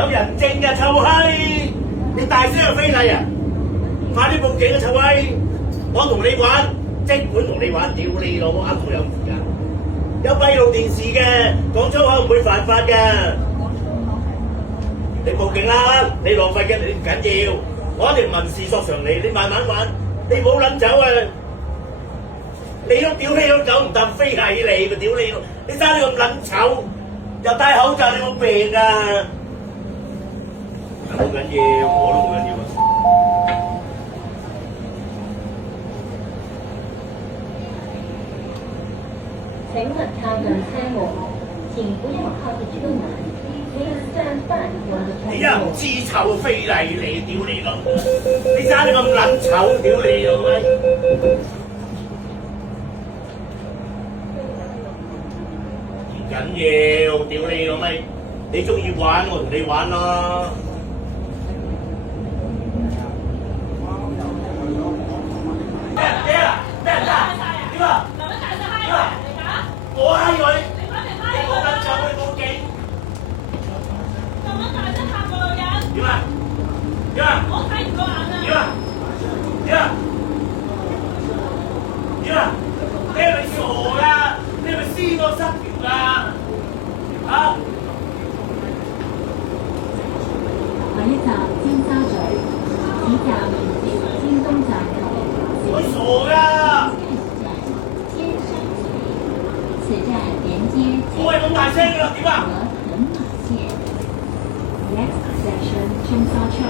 有人證㗎，臭閪！你大聲又非禮啊！快啲報警啊，臭閪！我同你玩，即管同你玩，屌你老母，啱好有時間。有閉路電視嘅，講粗口唔會犯法㗎。你報警啦！你浪費嘅你唔緊要，我一定民事索償你，你慢慢玩，你唔好撚走啊！你都屌起咗狗唔搭非禮你咪屌你！你生你咁撚醜，又戴口罩，你冇病啊！冇緊要，我都冇緊要啊！请勿靠近车门，请不要靠近车门。Please stand back from the 你又唔知醜非禮你，屌你老母！你生你咁撚醜，屌你老味！唔緊要，屌你老味！你中意玩我同你玩咯。咩啊？咩啊？點啊？點啊？我閪佢！你冇撚走去報警！點啊？點啊？點啊？點啊？點啊？你係咪傻㗎？你係咪思覺失調㗎？啊！下一站尖沙咀，此站沿接尖東站及佢傻㗎！天山街，此站連接我係咁大聲㗎，點啊？和屯馬線。Next station 中沙村。